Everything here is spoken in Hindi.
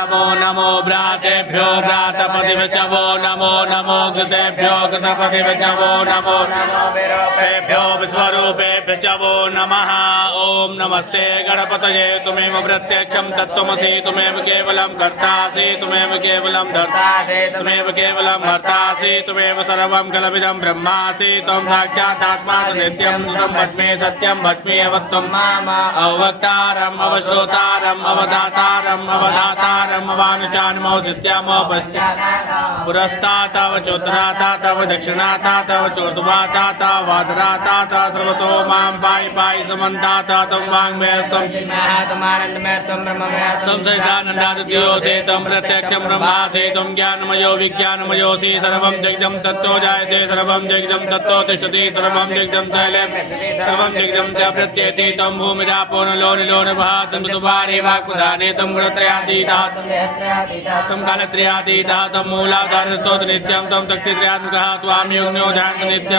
नमो नमो भ्रातेभ्यो भ्रातपतिवचवो नमो नमो कृतेभ्यो कृतपतिवचवो नमो नमो विरूपेभ्यो विश्वरूपेभ्य च वो नमः। ओम नमस्ते गणपतये तुमेव प्रत्यक्षं तत्त्वमसि तुमेव केवलं कर्तासि तुमेव केवलं धर्तासि तुमेव केवलं हर्तासि तुमेव सर्वं कलविदं ब्रह्मासि त्वं साक्षादात्मा नित्यं सुतं भस्मे सत्यं भस्मेव त्वं माम अवक्तारम् अवश्रोतारम् अवदातारम् अवधातारम् अवानुचानमोदित्यामो पश्चात् पुरस्तात् तव चोत्तरात् तव दक्षिणात् तव चोर्ध्वात् वादरात् सर्वतो मां पाहि पाहि समन्तात् त्वं वाङ्मय त्वं त्वमानन्दमय त्वं ब्रह्ममय त्वं सच्चिदानन्दादित्योऽसि त्वं प्रत्यक्षं ब्रह्मासि त्वं ज्ञानमयो विज्ञानमयोऽसि सर्वं जगदं तत्तो जायते सर्वं जगदं तत्तो तिष्ठति सर्वं जगदं तैले सर्वं जगदं च प्रत्येति त्वं भूमिरापो नलो निलो नभः त्वं ऋतुवारे वाक्पदाने त्वं गुणत्रयातीतः त्वं कालत्रयातीतः त्वं मूलाधारस्तोत्र नित्यं त्वं शक्तित्रयात्मकः त्वां योगिनो ध्यानं नित्यं